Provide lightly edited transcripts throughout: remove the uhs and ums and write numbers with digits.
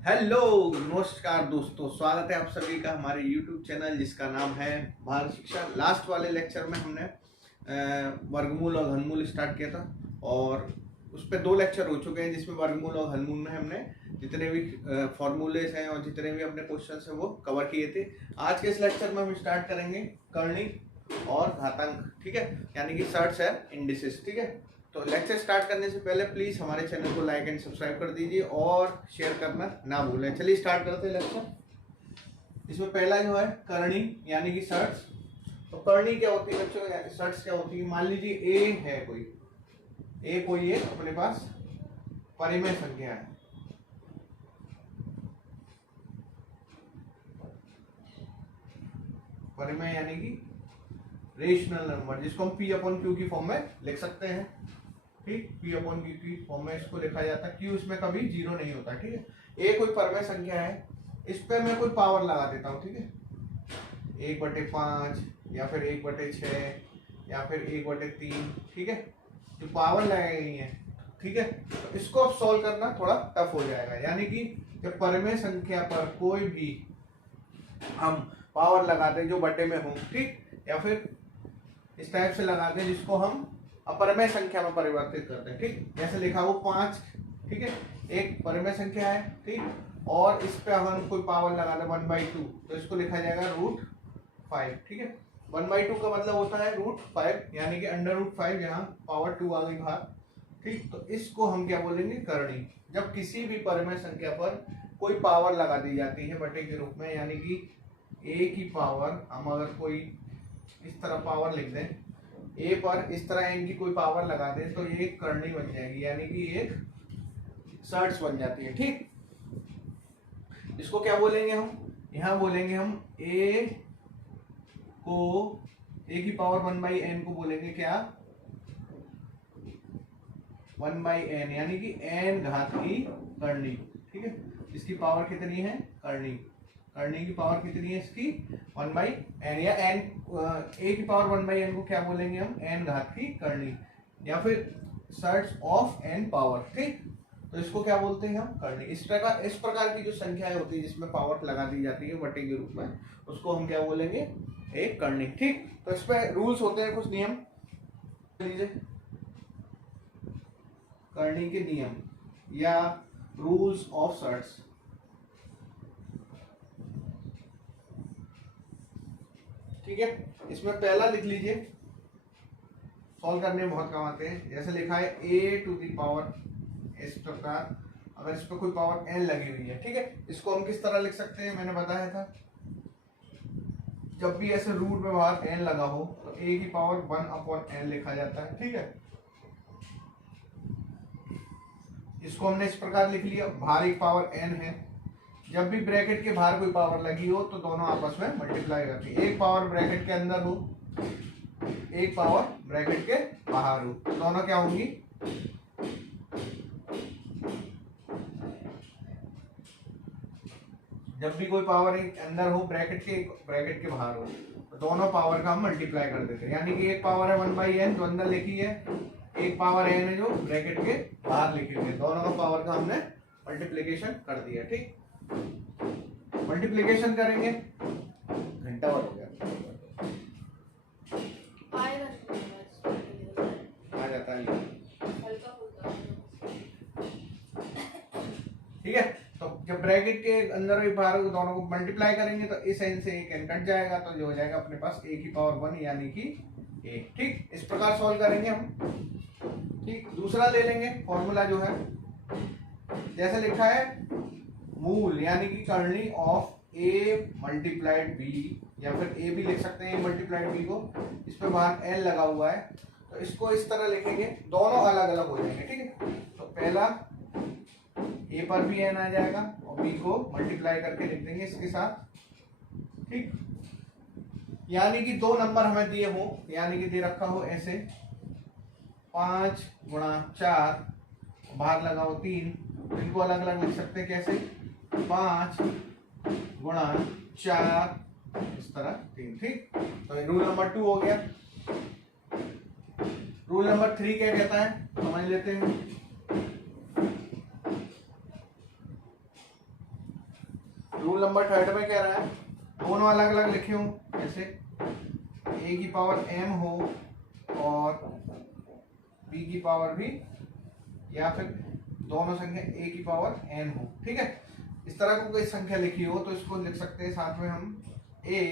Hello नमस्कार दोस्तों, स्वागत है आप सभी का हमारे YouTube चैनल जिसका नाम है भारत शिक्षा। लास्ट वाले लेक्चर में हमने वर्गमूल और घनमूल स्टार्ट किया था और उस पर 2 लेक्चर हो चुके हैं जिसमें वर्गमूल और घनमूल में हमने जितने भी फॉर्मूलेस हैं और जितने भी अपने क्वेश्चंस हैं वो कवर किए थे। आज के इस लेक्चर में हम स्टार्ट करेंगे करणी और घातांक, ठीक है, यानी कि सर्ट्स एंड इंडिसेस। ठीक है, तो लेक्चर स्टार्ट करने से पहले प्लीज हमारे चैनल को लाइक एंड सब्सक्राइब कर दीजिए और शेयर करना ना भूलें। चलिए स्टार्ट करते हैं लेक्चर। इसमें पहला जो है करणी यानी कि सर्ट्स। तो करणी क्या होती है बच्चों, सर्ट्स क्या होती है? मान लीजिए ए है, कोई एक अपने पास परिमेय संख्या है। परिमेय यानी कि रेशनल नंबर, जिसको हम पी अपॉन क्यू की फॉर्म में लिख सकते हैं। ठीक, पी अपॉन क्यू की फॉर्म में इसको लिखा जाता है। क्यू इसमें कभी जीरो नहीं होता। ठीक है, ए कोई परिमेय संख्या है, इस पे मैं कोई पावर लगा देता हूँ। ठीक है, 1/5 या फिर 1/6 या फिर 1/3। ठीक है, जो पावर लगाई गई है, ठीक है, तो इसको अब सॉल्व करना थोड़ा टफ हो जाएगा। यानी कि जब परिमेय संख्या पर कोई भी हम पावर लगाते हैं जो बटे में हो, ठीक, या फिर इस टाइप से लगाते हैं जिसको हम अपरिमेय संख्या में परिवर्तित करते हैं। ठीक, जैसे लिखा हो 5, ठीक है, एक परिमेय संख्या है, ठीक, और इस पे हम कोई पावर लगा दें 1/2, तो इसको लिखा जाएगा √5। ठीक है, 1/2 का मतलब होता है √5, यानी कि √5, यहाँ पावर 2 आ गई बाहर। ठीक, तो इसको हम क्या बोलेंगे? करणी। जब किसी भी परिमेय संख्या पर कोई पावर लगा दी जाती है बटे के रूप में, यानी कि ए की पावर हम अगर कोई इस तरह पावर लिख दें, ए पर इस तरह एन की कोई पावर लगा दें, तो ये एक करणी बन जाएगी, यानी कि एक सर्ट्स बन जाती है। ठीक, इसको क्या बोलेंगे हम? यहाँ बोलेंगे हम ए की पावर 1/n को बोलेंगे क्या? 1/n, यानी कि n घात की करणी। ठीक है, इसकी पावर कितनी है? करणी की पावर कितनी है इसकी? 1/n, या n a की पावर 1/n को क्या बोलेंगे हम? n घात की करणी, या फिर सर्ट्स ऑफ n पावर। ठीक, तो इसको क्या बोलते हैं हम? करणी। इस प्रकार की जो संख्याएं होती है जिसमें पावर लगा दी जाती है बटे के रूप में, उसको हम क्या बोलेंगे? एक करणी। ठीक, तो इस पे रूल्स होते हैं, कुछ नियम लीजिए। करणी के नियम या रूल्स ऑफ सर्ट्स। ठीक है, इसमें पहला लिख लीजिए, सॉल्व करने में बहुत काम आते हैं। जैसे लिखा है a⁴, इस प्रकार अगर इस पर कोई पावर n लगी हुई है, ठीक है, इसको हम किस तरह लिख सकते हैं? मैंने बताया था, जब भी ऐसे रूट में बाहर n लगा हो तो a की पावर 1/n लिखा जाता है। ठीक है, इसको हमने इस प्रकार लिख लिया, बाहर एक पावर n है। जब भी ब्रैकेट के बाहर कोई पावर लगी हो तो दोनों आपस में मल्टीप्लाई करती है। एक पावर ब्रैकेट के अंदर हो, एक पावर ब्रैकेट के बाहर हो, दोनों क्या होंगी? जब भी कोई पावर एक अंदर हो, ब्रैकेट के बाहर हो, तो दोनों पावर का हम मल्टीप्लाई कर देते हैं। यानी कि एक पावर है 1/n जो अंदर लिखी है, एक पावर n है जो ब्रैकेट के बाहर लिखी हुई है, दोनों का पावर का हमने मल्टीप्लीकेशन कर दिया। ठीक, मल्टीप्लीकेशन करेंगे, घंटा और हो गया, आ जाता है। ठीक है, तो जब ब्रैकेट के अंदर भी बाहर दोनों को मल्टीप्लाई करेंगे तो इस n से एक n कट जाएगा, तो जो हो जाएगा अपने पास a की पावर 1 यानी कि a। ठीक, इस प्रकार सॉल्व करेंगे हम। ठीक, दूसरा ले लेंगे फॉर्मूला जो है, जैसे लिखा है मूल यानी कि करणी ऑफ a × b, या फिर a भी लिख सकते हैं a × b को, इस पे बाहर n लगा हुआ है, तो इसको इस तरह लिखेंगे, दोनों अलग अलग हो जाएंगे। ठीक है, तो पहला a पर भी n आ जाएगा और b को मल्टीप्लाई करके लिख देंगे इसके साथ। ठीक, यानी कि 2 नंबर हमें दिए हो, यानी कि दे रखा हो ऐसे 5 × 4, बाहर लगा हो 3, इनको अलग अलग लिख सकते हैं। कैसे? 5 × 4, इस तरह 3। ठीक, तो रूल नंबर 2 हो गया। रूल नंबर 3 क्या कहता है, समझ लेते हैं। रूल नंबर थर्ड में कह रहा है दोनों अलग अलग लिखे हो, जैसे a की पावर m हो और b की पावर भी, या फिर दोनों संख्या a की पावर n हो, ठीक है। इस तरह को कोई संख्या लिखी हो तो इसको लिख सकते हैं साथ में हम a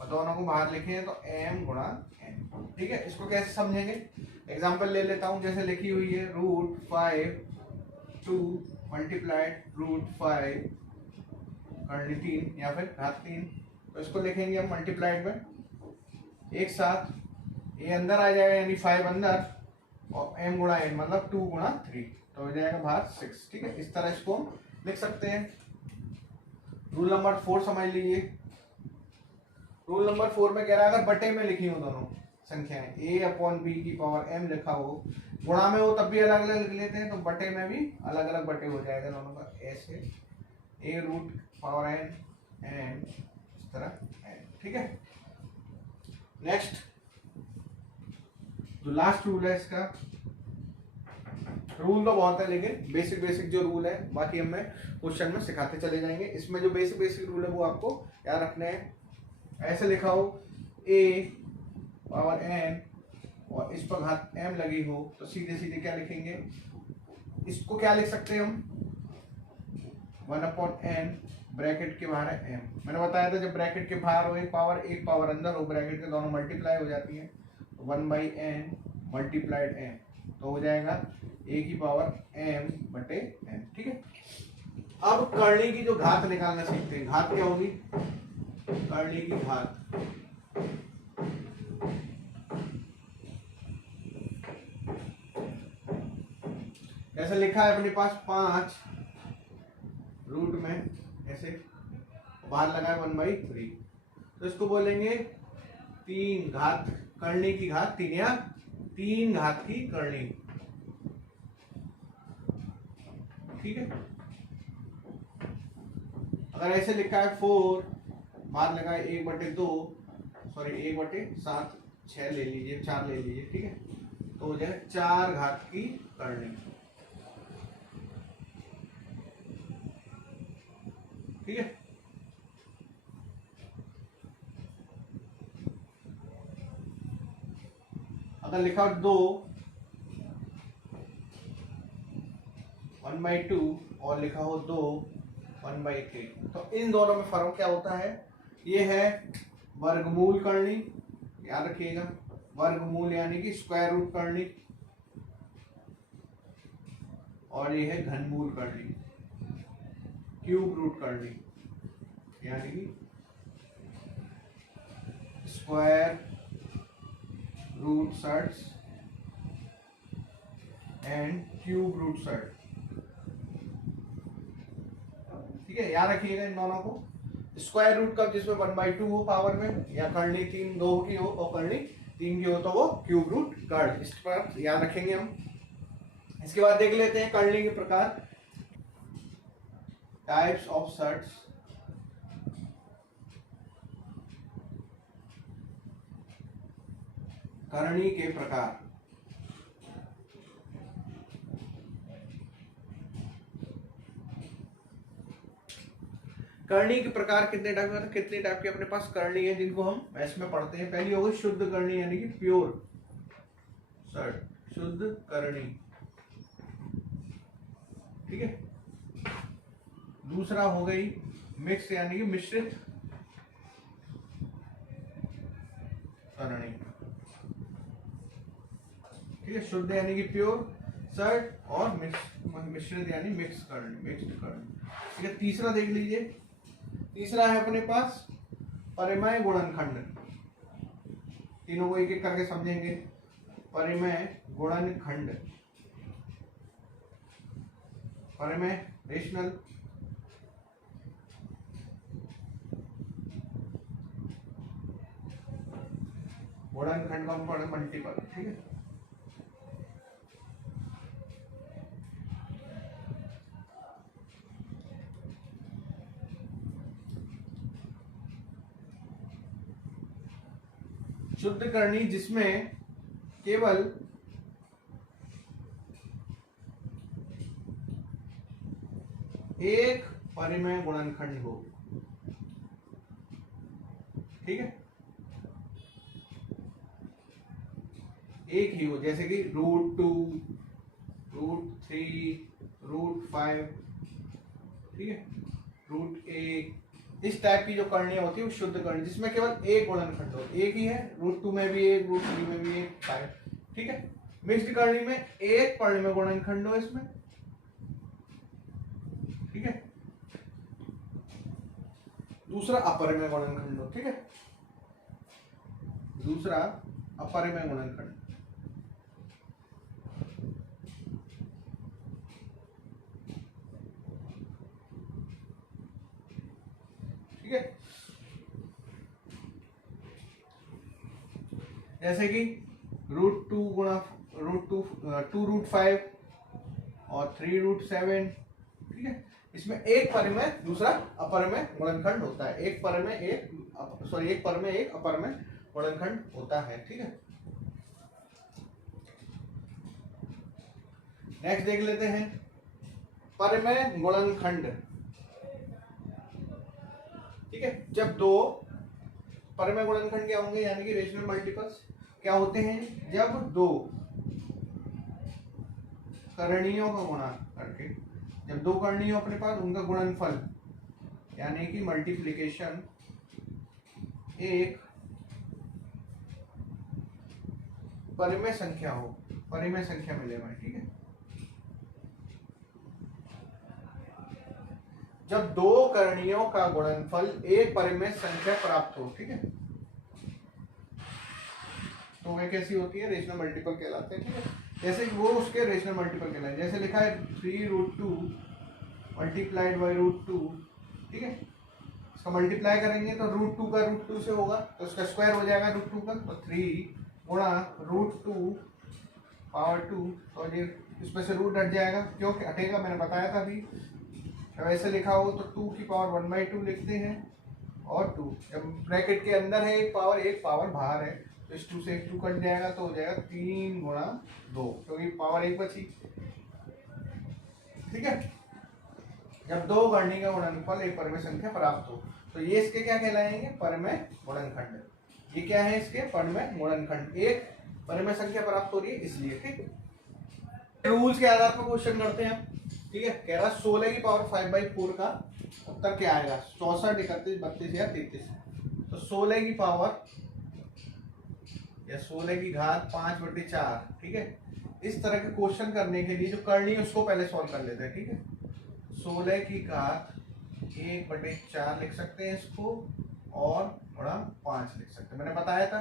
और दोनों को बाहर लिखे हैं तो m गुणा n, ठीक है। इसको कैसे समझेंगे, एग्जाम्पल ले लेता हूं, जैसे लिखी हुई है √5 2 मल्टीप्लाइड √5 करनी 3 या फिर घात 3, तो इसको लिखेंगे हम मल्टीप्लाइड में एक साथ, ये अंदर आ जाएगा यानी 5 अंदर और m गुणा n मतलब 2 गुणा 3, तो हो जाएगा बाहर 6, ठीक है। इस तरह इसको हम लिख सकते हैं। रूल नंबर 4 समझ लीजिए। रूल नंबर 4 में कह रहा है अगर बटे में लिखी हो दोनों संख्याएं a/b की पावर m लिखा हो, गुणा में हो तब भी अलग अलग लिख लेते हैं, तो बटे में भी अलग अलग बटे हो जाएगा दोनों का, ऐसे a√n एंड इस तरह n, ठीक है। नेक्स्ट जो लास्ट रूल है इसका, रूल तो बहुत है लेकिन बेसिक बेसिक जो रूल है बाकी हमें क्वेश्चन में सिखाते चले जाएंगे। इसमें जो बेसिक बेसिक रूल है वो आपको याद रखने हैं। ऐसे लिखा हो a/n और इस पर घात m लगी हो तो सीधे सीधे क्या लिखेंगे, इसको क्या लिख सकते हैं हम 1/n ब्रैकेट के बाहर है m। मैंने बताया था जब ब्रैकेट के बाहर हो एक पावर अंदर हो, ब्रैकेट के दोनों मल्टीप्लाई हो जाती है, 1/n मल्टीप्लाइड m, तो हो जाएगा a की पावर m बटे n, ठीक है। अब करनी की जो घात निकालना सीखते हैं। घात क्या होगी, करनी की घात ऐसे लिखा है अपने पास 5 रूट में ऐसे, बाहर लगा है 1/3, तो इसको बोलेंगे 3 घात करनी की घात 3 या 3 घात की करनी, ठीक है। अगर ऐसे लिखा है 4 बाहर लगा है 1/2 सॉरी 1/7 6 ले लीजिए 4 ले लीजिए, ठीक है, तो हो जाए 4 घात की करनी, ठीक है। अगर लिखा हो 2 1/2 और लिखा हो 2 1/3, तो इन दोनों में फर्क क्या होता है, ये है वर्गमूल करनी, याद रखिएगा, वर्गमूल यानी कि स्क्वायर रूट करनी, और ये है घनमूल करनी, क्यूब रूट करनी, यानी कि square root surds and cube root surd, ठीक है। याद रखिएगा इन दोनों को। स्क्वायर रूट का जिसमें 1/2 हो पावर में, या करनी 3 2 की हो और करनी 3 की हो तो वो क्यूब रूट कर, इस पर याद रखेंगे हम। इसके बाद देख लेते हैं करनी के प्रकार, टाइप्स ऑफ सर्ट्स। करनी के प्रकार, करनी के प्रकार कितने टाइप के, कितने टाइप के अपने पास करनी है जिनको हम मैथ्स में पढ़ते हैं। पहली होगी शुद्ध करनी यानी कि प्योर सर्ट, शुद्ध करनी, ठीक है। दूसरा हो गई मिक्स यानी कि मिश्रित करनी, ठीक है। शुद्ध यानी कि प्योर सर्ट और मिश्रित यानी मिक्स करनी, मिक्स्ड करनी, ठीक है। तीसरा देख लीजिए, तीसरा है अपने पास परिमेय गुणनखंड। तीनों को एक एक करके समझेंगे। परिमेय गुणनखंड, परिमेय रेशनल, गुणनखंड का हम पढ़े मल्टीपल, ठीक है। शुद्ध करनी जिसमें केवल एक परिमेय गुणनखंड हो, ठीक है, एक ही हो, जैसे कि √2, √3, √5, ठीक है, √1, इस टाइप की जो करणीय होती है वो शुद्ध करणी, जिसमें केवल एक गुणनखंड हो, एक ही है, √2 में भी एक, √3 में भी एक, 5, ठीक है। मिश्र करणी में एक परिमेय गुणनखंड हो इसमें, ठीक है, दूसरा अपरिमेय गुणनखंड हो, ठीक है, दूसरा अपरिमेय गुणनखंड, ठीक है। जैसे कि √2 गुणा √2 2√5 और 3√7, ठीक है, इसमें एक परिमेय दूसरा अपरिमेय गुणनखंड होता है, एक परिमेय एक अपरिमेय गुणनखंड होता है, ठीक है। नेक्स्ट देख लेते हैं परिमेय गुणनखंड, ठीक है। जब दो परिमेय गुणनखंड क्या होंगे, यानी कि रेशनल मल्टीपल्स क्या होते हैं, जब दो करणीयों का गुणा करके, जब दो करणीयों अपने पास उनका गुणनफल यानी कि मल्टीप्लिकेशन एक परिमेय संख्या हो, परिमेय संख्या मिले हमें, ठीक है। जब दो करणीयों का गुणनफल एक परिमेय संख्या प्राप्त हो, ठीक है, तो वह कैसी होती है, रेशनल मल्टीपल कहलाते हैं, ठीक है। जैसे वो उसके रेशनल मल्टीपल कहलाते हैं, जैसे लिखा है 3√2 मल्टीप्लाइड बाई √2, ठीक है, इसका मल्टीप्लाई करेंगे तो √2 का √2 से होगा तो इसका स्क्वायर हो जाएगा √2 का, तो 3 गुणा √2 पावर 2, तो ये इसमें से रूट हट जाएगा, क्यों हटेगा मैंने बताया था अभी, वैसे लिखा हो तो 2 की पावर 1/2 लिखते हैं, और 2 जब ब्रैकेट के अंदर है एक पावर बाहर है, तो इस 2 से एक 2 कट जाएगा तो हो जाएगा 3 गुणा 2, क्योंकि पावर एक बची, ठीक है। जब दो करणीय का गुणनफल एक परिमेय संख्या प्राप्त हो, तो ये इसके क्या कहलाएंगे, परिमेय गुणनखंड। ये क्या है, इसके परिमेय गुणनखंड, एक परिमेय संख्या प्राप्त हो रही है इसलिए, ठीक। रूल्स के आधार पर क्वेश्चन करते हैं, ठीक है। कह रहा 16 की पावर 5/4 का उत्तर क्या आएगा, 64, 31, 32 या 33। तो 16 की पावर या 16 की घात 5/4, ठीक है। इस तरह के क्वेश्चन करने के लिए जो करनी है उसको पहले सॉल्व कर लेते हैं, ठीक है। 16 की घात 1/4 लिख सकते हैं इसको, और बड़ा 5 लिख सकते हैं। मैंने बताया था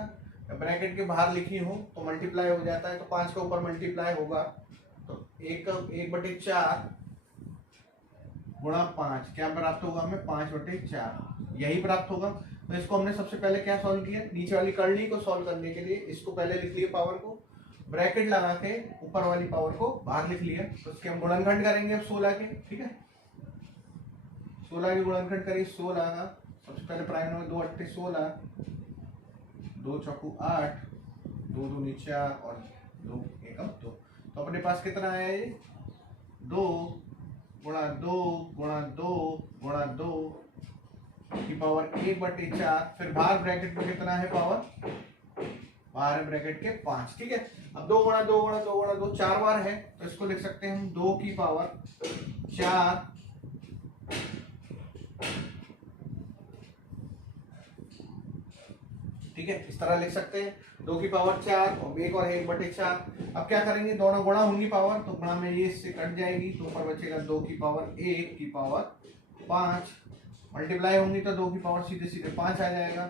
ब्रैकेट के बाहर लिखी हो तो मल्टीप्लाई हो जाता है, तो 5 के ऊपर मल्टीप्लाई होगा, तो 1/4 गुणा 5 क्या प्राप्त होगा हमें, 5/4, यही प्राप्त होगा। तो इसको हमने सबसे पहले क्या सॉल्व किया, नीचे वाली करनी को सॉल्व करने के लिए इसको पहले लिख लिया पावर को, ब्रैकेट लगा के ऊपर वाली पावर को बाहर लिख लिया, तो इसके हम गुणनखंड करेंगे अब 16 के, ठीक है। 16 के गुणनखंड करिए 16 का, सबसे पहले प्राइम नंबर 2 8 16, 2 चौकू 8, 2 दूनी 4 और 2 एकम 2, तो अपने पास कितना आया ये 2 गुणा 2 गुणा 2 गुणा 2 की पावर 1/4, फिर बाहर ब्रैकेट में कितना है पावर, बाहर ब्रैकेट के 5, ठीक है। अब 2 गुणा 2 गुणा 2 गुणा 2 4 बार है, तो इसको लिख सकते हैं हम 2 की पावर 4, ठीक है, इस तरह लिख सकते हैं 2 की पावर 4 और 1 और 1/4। अब क्या करेंगे, दोनों गुणा होंगी पावर, तो गुणा में ये इससे कट जाएगी, तो ऊपर बचेगा 2 की पावर 1 की पावर 5, मल्टीप्लाई होंगी तो 2 की पावर सीधे सीधे 5 आ जाएगा,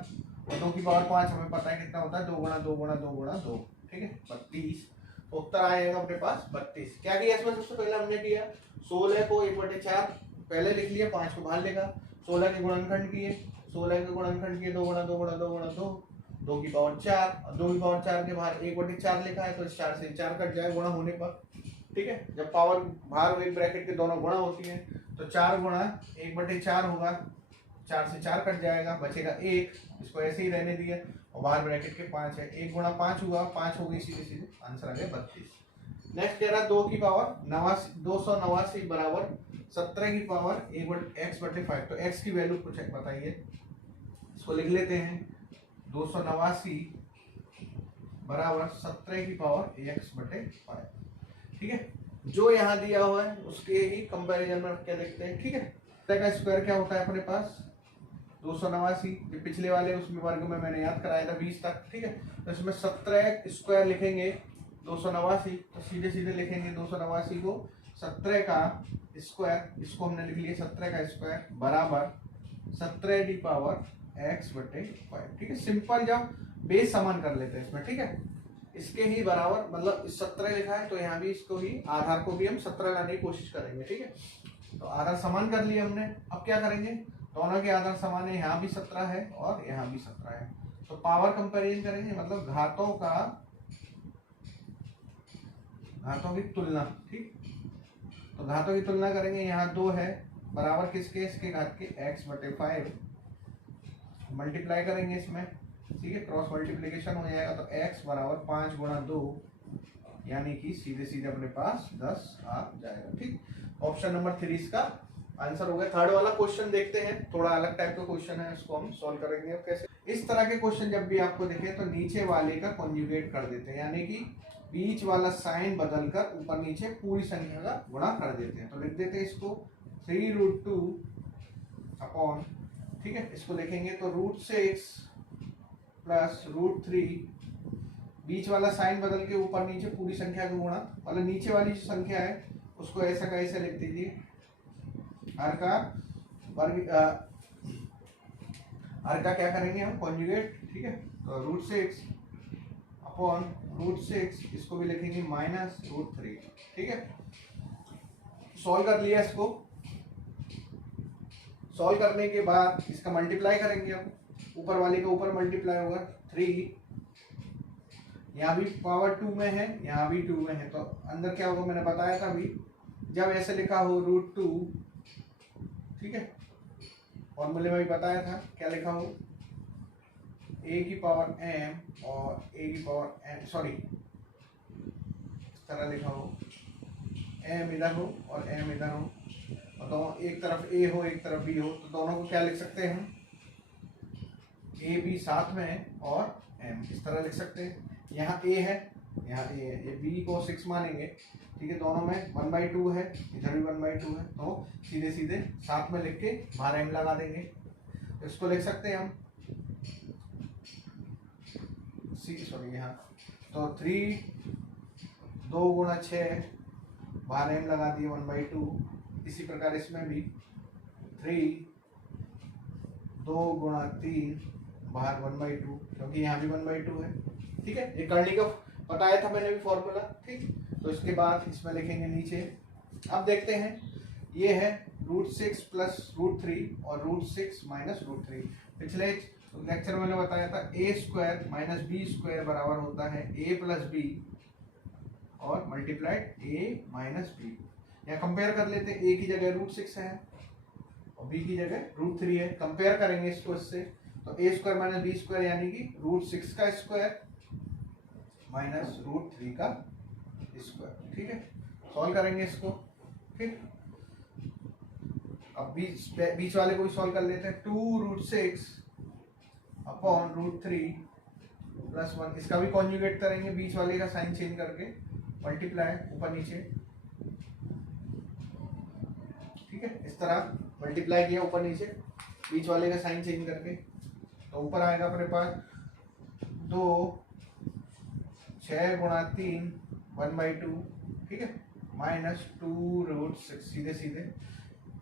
और 2 की पावर 5 हमें पता है कितना होता है, 2 गुणा 2 गुणा 2 गुणा 2, ठीक है, 32। तो उत्तर आएगा अपने पास 32। क्या किया इसमें, सबसे पहले हमने किया 16 को 1/4 पहले लिख लिया, 5 को बाहर लिखा, 16 के गुणनखंड किए, 16 के गुणनखंड किए 2 गुणा 2 गुणा 2 गुणा 2, 2 की पावर 4, और 2 की पावर 4 के बाहर 1/4 लिखा है, तो इस 4 से 4 कट जाए गुणा होने पर, ठीक है। जब पावर बाहर एक ब्रैकेट के दोनों गुणा होती है तो 4 गुणा 1/4 होगा, 4 से 4 कट जाएगा, बचेगा 1, इसको ऐसे ही रहने दिया, और बाहर ब्रैकेट के 5 है, 1 गुणा 5 हुआ, 5 हो गई सीधे सीधे, आंसर आ गया 32। नेक्स्ट कह रहा 2 की पावर 289 बराबर 17 की पावर x/5, तो x की वैल्यू कुछ बताइए, इसको लिख लेते हैं 289 बराबर 17 की पावर ax बटे 5। ठीक है, जो यहाँ दिया हुआ है उसके ही कंपैरिजन में क्या देखते हैं। ठीक है, का स्क्वायर क्या होता है अपने पास 289, जो पिछले वाले उसमें वर्ग में मैंने याद कराया था 20 तक। ठीक है, तो इसमें 17 स्क्वायर लिखेंगे 289, तो सीधे सीधे लिखेंगे 289 को 17 का स्क्वायर, इसको हमने लिख लिया 17 का स्क्वायर बराबर 17 की पावर x बटे 5। ठीक है, सिंपल जब बेस समान कर लेते हैं इसमें। ठीक है, इसके ही बराबर मतलब 17 लिखा है तो यहाँ भी इसको ही आधार को भी हम 17 लाने की कोशिश करेंगे। ठीक है, तो आधार समान कर लिए हमने। अब क्या करेंगे, दोनों के आधार समान है, यहाँ भी 17 है और यहाँ भी 17 है, तो पावर कंपैरिजन करेंगे, मतलब घातों की तुलना। ठीक, तो घातों की तुलना करेंगे, यहाँ 2 है बराबर किसके, इसके घात के x बटे 5, मल्टीप्लाई करेंगे इसमें। ठीक है, क्रॉस मल्टीप्लीकेशन हो जाएगा, तो x बराबर 5 गुणा 2 यानी कि सीधे सीधे अपने पास 10 आ जाएगा। ठीक, ऑप्शन नंबर 3 इसका आंसर हो गया। थर्ड वाला क्वेश्चन देखते हैं, थोड़ा अलग टाइप का क्वेश्चन है, उसको हम सॉल्व करेंगे। अब कैसे, इस तरह के क्वेश्चन जब भी आपको दिखे तो नीचे वाले का कॉन्जुगेट कर देते हैं, यानी कि बीच वाला साइन बदलकर ऊपर नीचे पूरी संख्या का गुणा कर देते हैं। तो लिख देते हैं इसको 3√2 अपॉन, ठीक है, इसको लिखेंगे तो √6 प्लस √3, बीच वाला साइन बदल के ऊपर नीचे पूरी संख्या का गुणा, मतलब नीचे वाली जो संख्या है उसको ऐसा का ऐसा लिख दीजिए, हर का वर्ग, हर का क्या करेंगे हम कॉन्जुगेट। ठीक है, तो √6 अपॉन √6, इसको भी लिखेंगे माइनस √3। ठीक है, सॉल्व कर लिया इसको। सॉल्व करने के बाद इसका मल्टीप्लाई करेंगे, अब ऊपर वाले का ऊपर मल्टीप्लाई होगा 3, यहाँ भी पावर 2 में है, यहाँ भी 2 में है, तो अंदर क्या होगा मैंने बताया था अभी, जब ऐसे लिखा हो √2, ठीक है, फॉर्मूले में भी बताया था क्या लिखा हो, a की पावर m और a की पावर n, सॉरी इस तरह लिखा हो, m इधर हो और m इधर हो, और दोनों एक तरफ a हो एक तरफ b हो, तो दोनों को क्या लिख सकते हैं हम, a b साथ में है और m इस तरह लिख सकते हैं। यहाँ a है, यहाँ a है, ये b को 6 मानेंगे। ठीक है, दोनों में 1/2 है, इधर भी 1/2 है, तो सीधे सीधे साथ में लिख के बाहर m लगा देंगे, तो इसको लिख सकते हैं हम सॉरी यहाँ, तो 3 2 गुणा 6 बाहर m लगा दिए 1/2। इसी प्रकार इसमें भी 3 2 गुणा 3 बाहर 1/2, क्योंकि यहाँ भी 1/2 है। ठीक है, ये करने का बताया था मैंने भी फॉर्मूला। ठीक, तो इसके बाद इसमें लिखेंगे नीचे। अब देखते हैं, ये है √6 प्लस √3 और √6 माइनस √3। पिछले लेक्चर में मैंने बताया था a² माइनस b² बराबर होता है a प्लस b और मल्टीप्लाइड a माइनस b। यहाँ कंपेयर कर लेते हैं, a की जगह √6 है और b की जगह √3 है, कंपेयर करेंगे इसको इससे, तो a² माइनस b² यानी कि √6 का स्क्वायर माइनस √3 का स्क्वायर। ठीक है, सॉल्व करेंगे इसको। ठीक, अब बीच वाले को भी सॉल्व कर लेते हैं, 2√6 अपॉन √3 प्लस 1, इसका भी कॉन्जुगेट करेंगे, बीच वाले का साइन चेंज करके, मल्टीप्लाई ऊपर नीचे। ठीक है, इस तरह मल्टीप्लाई किया ऊपर नीचे, बीच वाले का साइन चेंज करके, तो ऊपर आएगा अपने पास 2 6 गुणा 3 1/2। ठीक है, माइनस 2√6, सीधे सीधे।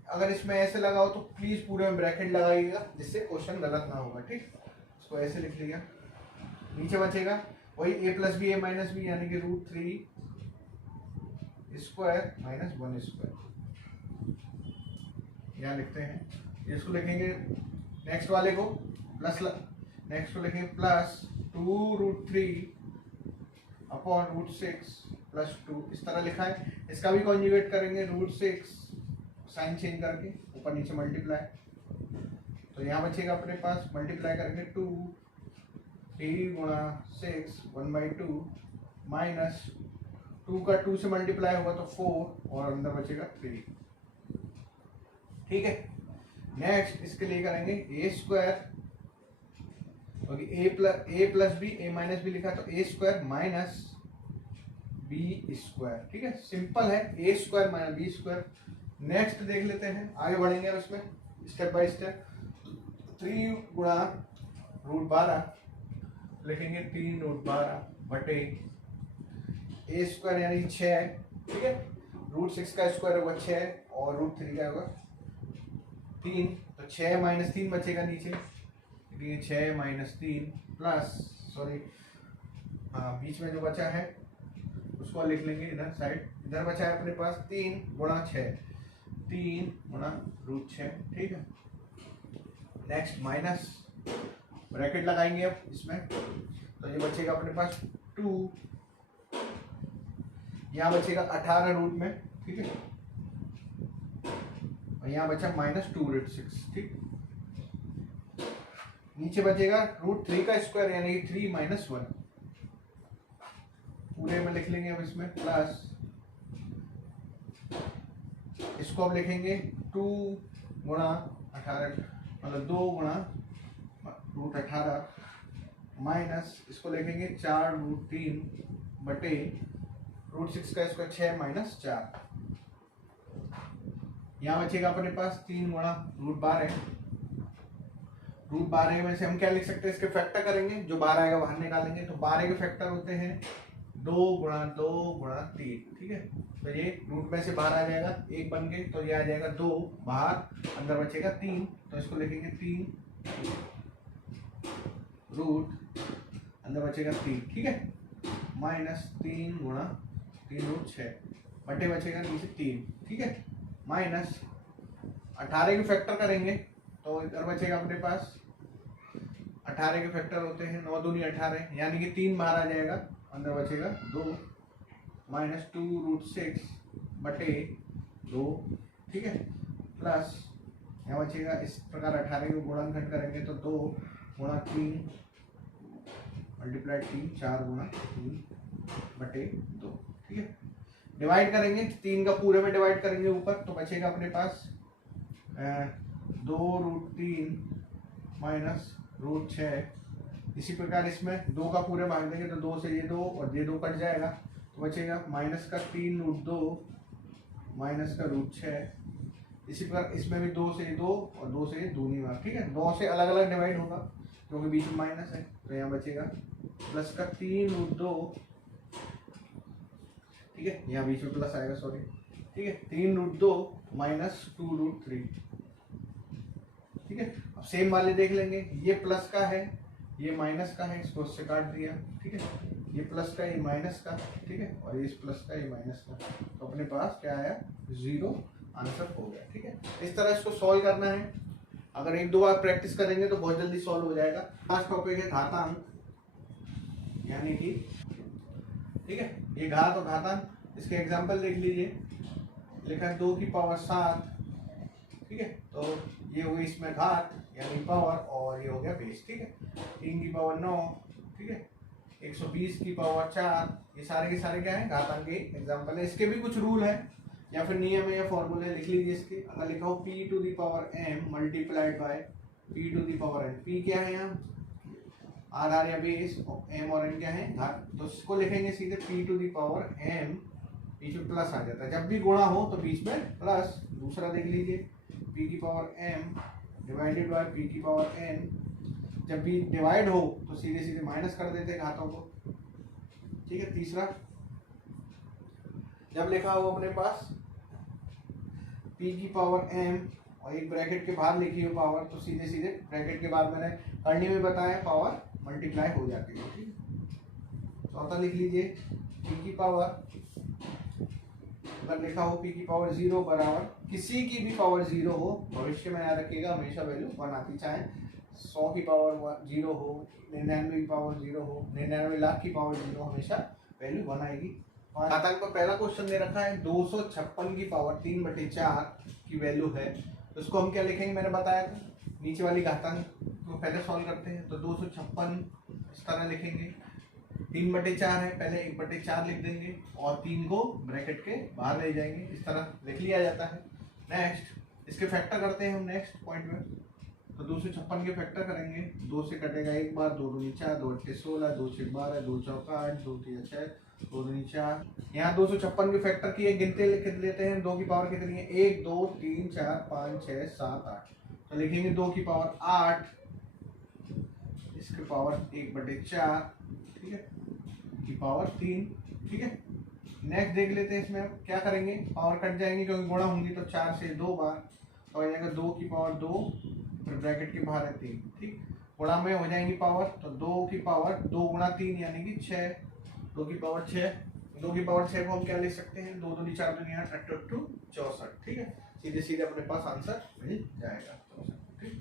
अगर इसमें ऐसे लगा हो तो प्लीज पूरे में ब्रैकेट लगाइएगा, जिससे क्वेश्चन गलत ना होगा। ठीक, इसको ऐसे लिख लिया, नीचे बचेगा वही a plus B a minus B, यानी कि √3² माइनस 1²। यहाँ लिखते हैं, इसको लिखेंगे नेक्स्ट वाले को प्लस, नेक्स्ट को लिखेंगे प्लस 2√3 अपॉन √6 प्लस 2, इस तरह लिखा है। इसका भी कॉन्जुगेट करेंगे, √6 साइन चेंज करके ऊपर नीचे मल्टीप्लाई, तो यहाँ बचेगा अपने पास, मल्टीप्लाई करेंगे 2 3 गुणा 6 1/2 माइनस 2 का 2 से मल्टीप्लाई होगा तो 4 और अंदर बचेगा 3। ठीक है, नेक्स्ट इसके लिए करेंगे a² क्योंकि A plus B A minus B लिखा तो A square minus B square. ठीक है, सिंपल है, A square minus B square. Next देख लेते हैं, आगे बढ़ेंगे अब इसमें स्टेप बाय स्टेप। 3 गुणा रूट 12 लिखेंगे, 3 रूट 12 बटे ए स्क्वायर यानी 6 है। ठीक है, रूट 6 का स्क्वायर होगा 6 और रूट 3 का होगा 3, तो 6 माइनस 3 बचेगा नीचे, 6 माइनस 3 प्लस सॉरी हाँ बीच में जो बचा है उसको लिख लेंगे इधर साइड। इधर बचा है अपने पास 3 गुणा 6, 3 गुणा रूट 6। ठीक है, नेक्स्ट माइनस ब्रैकेट लगाएंगे अब इसमें, तो ये बचेगा अपने पास 2, यहाँ बचेगा 18 रूट में। ठीक है, और यहाँ बचा माइनस 2 रूट 6। ठीक, नीचे बचेगा रूट 3 का स्क्वायर यानी 3 माइनस 1, पूरे में लिख लेंगे अब इसमें प्लस, इसको अब लिखेंगे 2 गुणा 18 मतलब 2 गुणा रूट 18 माइनस इसको लिखेंगे 4 रूट 3 बटे रूट 6 का स्क्वायर 6 माइनस 4। यहाँ बचेगा अपने पास 3 गुणा रूट 12। रूट 12 में से हम क्या लिख सकते हैं, इसके फैक्टर करेंगे, जो 12 आएगा बाहर निकालेंगे, तो 12 के फैक्टर होते हैं 2 गुणा 2 गुणा 3। ठीक है, तो ये रूट में से बाहर आ जाएगा 1 बन के, तो ये आ जाएगा 2 बाहर, अंदर बचेगा 3, तो इसको लिखेंगे 3 रूट अंदर बचेगा 3। ठीक है, माइनस 3 गुणा 3 रूट 6 बटे बचेगा नीचे 3। ठीक है, माइनस 18 के फैक्टर करेंगे तो इधर बचेगा अपने पास 18 के फैक्टर होते हैं 9 दूनी 18 यानी कि 3 बाहर आ जाएगा, अंदर बचेगा 2 माइनस 2 रूट 6 बटे 2। ठीक है, प्लस यहाँ बचेगा इस प्रकार 18 को गुणनखंड करेंगे तो 2 गुणा 3 मल्टीप्लाई 3 4 गुणा 3 बटे 2। ठीक है, डिवाइड करेंगे 3 का पूरे में डिवाइड करेंगे ऊपर, तो बचेगा अपने पास 2 रूट 3 माइनस रूट 6। इसी प्रकार इसमें 2 का पूरे भाग देंगे तो 2 से ये 2 और ये 2 कट जाएगा, तो बचेगा माइनस का 3 रूट 2 माइनस का रूट 6। इसी प्रकार इसमें भी 2 से 2 और 2 से दूनी बार। ठीक है, 2 से अलग अलग डिवाइड होगा क्योंकि बीच में माइनस है, तो यहाँ बचेगा प्लस का 3 रूट 2। ठीक है, यहाँ बीच में प्लस आएगा सॉरी। ठीक है, 3 रूट 2 माइनस 2 रूट 3। ठीक है, अब सेम वाले देख लेंगे, ये प्लस का है ये माइनस का है, इसको उससे काट दिया। ठीक है, ये प्लस का ये माइनस का। ठीक है, और ये प्लस का ये माइनस का, तो अपने पास क्या आया 0 आंसर हो गया। ठीक है, इस तरह इसको सॉल्व करना है, अगर 1-2 बार प्रैक्टिस करेंगे तो बहुत जल्दी सॉल्व हो जाएगा। लास्ट टॉपिक है घातांक यानी कि, ठीक है, ये घात और घातांक, इसके एग्जांपल देख लीजिए। लिखा है 2 की पावर 7। ठीक है, तो ये हुई इसमें घात यानी पावर, और ये हो गया बेस। ठीक है, 3 की पावर 9। ठीक है, 120 की पावर 4। ये सारे के सारे क्या है घातांक के एग्जांपल है। इसके भी कुछ रूल है या फिर नियम है या फॉर्मूले लिख लीजिए इसके। अगर लिखा हो p to the power m multiplied by p to the power n। p क्या है यहाँ आधार या बेस, m और n क्या है घात, तो इसको लिखेंगे सीधे p to the power m, बीच में प्लस आ जाता है, जब भी गुणा हो तो बीच में प्लस। दूसरा देख लीजिए p की power m divided by p की पावर n, जब भी डिवाइड हो तो सीधे सीधे माइनस कर देते हैं घातों को। ठीक है, तीसरा जब लिखा हो अपने पास p की पावर m और एक ब्रैकेट के बाहर लिखी हो पावर, तो सीधे सीधे ब्रैकेट के बाद मैंने करने में बताया पावर मल्टीप्लाई हो जाती है। ठीक, चौथा लिख लीजिए p की पावर, अगर लिखा हो p की पावर 0 बराबर किसी की भी पावर 0 हो, भविष्य में याद रखिएगा हमेशा वैल्यू 1 आती, चाहे 100 की पावर 0 हो, 99 की पावर 0 हो, 99 लाख की पावर 0, हमेशा वैल्यू 1 आएगी। घातांक पर पहला क्वेश्चन दे रखा है 256 की पावर 3/4 की वैल्यू है, तो इसको हम क्या लिखेंगे मैंने बताया था, नीचे वाली घातांक को पहले सॉल्व करते हैं। तो 256 इस तरह लिखेंगे, 3/4 है, पहले 1/4 लिख देंगे और 3 को ब्रैकेट के बाहर ले जाएंगे, इस तरह लिख लिया जाता है। नेक्स्ट इसके फैक्टर करते हैं हम नेक्स्ट पॉइंट में। तो 256 के फैक्टर करेंगे, 2 से कटेगा एक बार, 2 दूनी 4, 2 अट्ठे 16, 2 से 12, 2 चौका 8, 2 तीन 6, 2 दूनी 4। यहाँ 256 के फैक्टर किए, गिनते लिख लेते हैं। 2 की पावर कितनी है? 1 2 3 4 5 6 7 8। तो लिखेंगे 2 की पावर 8, इसकी पावर 1/4, ठीक है, की पावर 3, ठीक है। नेक्स्ट देख लेते हैं, इसमें हम क्या करेंगे, पावर कट जाएंगे क्योंकि गुणा होंगी, तो 4 से 2 बार तो हो जाएगा 2 की पावर 2, फिर ब्रैकेट के बाहर है 3, ठीक। गुणा में हो जाएंगी पावर, तो 2 की पावर 2 गुणा 3 यानी कि 6, 2 की पावर 6। 2 की पावर 6 को हम क्या लिख सकते हैं? 2 दूनी 4 दूनी 8, 8 64, ठीक है। सीधे सीधे अपने पास आंसर मिल जाएगा, ठीक।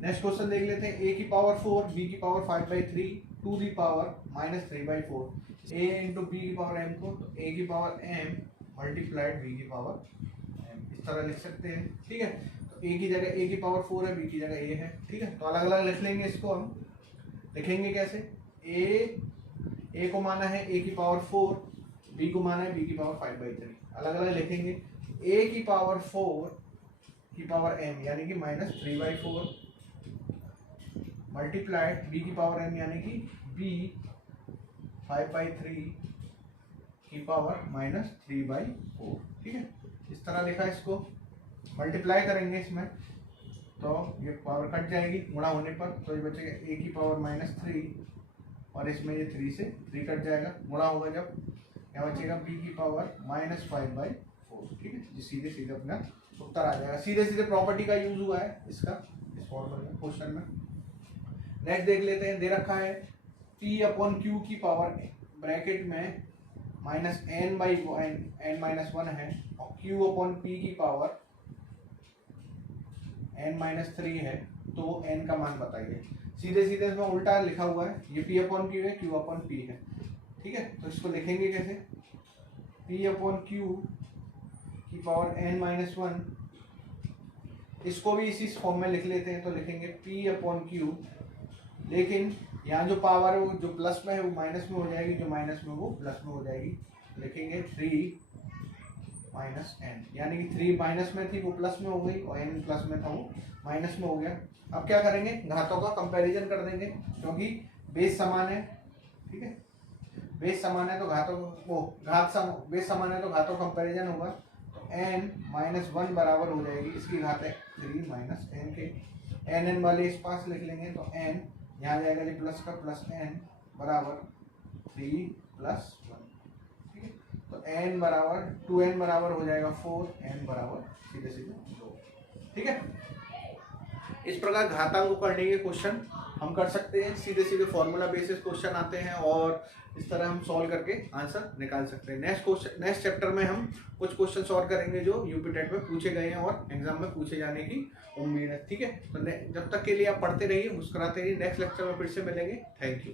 नेक्स्ट क्वेश्चन देख लेते हैं। a की पावर 4, b की power 5/3, to the power -3/4, a into B की पावर m को, तो a की पावर m मल्टीप्लाइड b की पावर m, इस तरह लिख सकते हैं, ठीक है। तो a की जगह a की पावर 4 है, b की जगह a है, ठीक है। तो अलग अलग लिख लेंगे इसको। हम लिखेंगे कैसे? a को माना है a की पावर 4, b को माना है b की पावर 5/3, अलग अलग लिखेंगे। a की पावर 4 की पावर m यानी कि -3/4 मल्टीप्लाइड b की पावर m यानी कि b 5/3 की पावर -3/4, ठीक है। इस तरह लिखा इसको। मल्टीप्लाई करेंगे इसमें तो ये पावर कट जाएगी गुणा होने पर, तो ये बचेगा a की पावर -3 और इसमें ये 3 से 3 कट जाएगा, गुणा होगा जब, यहाँ बचेगा b की पावर -5/4, ठीक है। ये सीधे सीधे अपना उत्तर आ जाएगा। सीधे सीधे प्रॉपर्टी का यूज हुआ है इसका, इस फॉर्मूले में, क्वेश्चन में। नेक्स्ट देख लेते हैं। दे रखा है P/Q की पावर ब्रैकेट में -n/n-1 है और Q/P की पावर n-3 है, तो n का मान बताइए। सीधे सीधे इसमें उल्टा लिखा हुआ है, ये P/Q है, Q/P है, ठीक है। तो इसको लिखेंगे कैसे? P/Q की पावर n-1, इसको भी इसी फॉर्म में लिख लेते हैं। तो लिखेंगे P/Q, लेकिन यहाँ जो पावर है वो जो प्लस में है वो माइनस में हो जाएगी, जो माइनस में वो प्लस में हो जाएगी। लिखेंगे 3 - n, यानी कि 3 माइनस में थी वो प्लस में हो गई और n प्लस में था वो माइनस में हो गया। अब क्या करेंगे? घातों का कंपैरिजन कर देंगे, क्योंकि बेस समान है, ठीक है। बेस समान है तो घातों वो बेस समान है तो घातों कंपैरिजन होगा। तो n-1 बराबर हो जाएगी, इसकी घात है 3 - n के। n वाले इस पास लिख लेंगे, तो n यहाँ जाएगा ये प्लस का प्लस n बराबर 3 + 1, ठीक है। तो n बराबर 2n बराबर हो जाएगा 4, n बराबर सीधे सीधे 2, ठीक है। इस प्रकार घातांक करने के क्वेश्चन हम कर सकते हैं। सीधे सीधे फॉर्मूला बेसिस क्वेश्चन आते हैं और इस तरह हम सॉल्व करके आंसर निकाल सकते हैं। नेक्स्ट चैप्टर में हम कुछ क्वेश्चन सॉल्व करेंगे जो यूपी टेट में पूछे गए हैं और एग्जाम में पूछे जाने की उम्मीद है, ठीक है। तो जब तक के लिए आप पढ़ते रहिए, मुस्कुराते रहिए। नेक्स्ट लेक्चर में फिर से मिलेंगे। Thank you.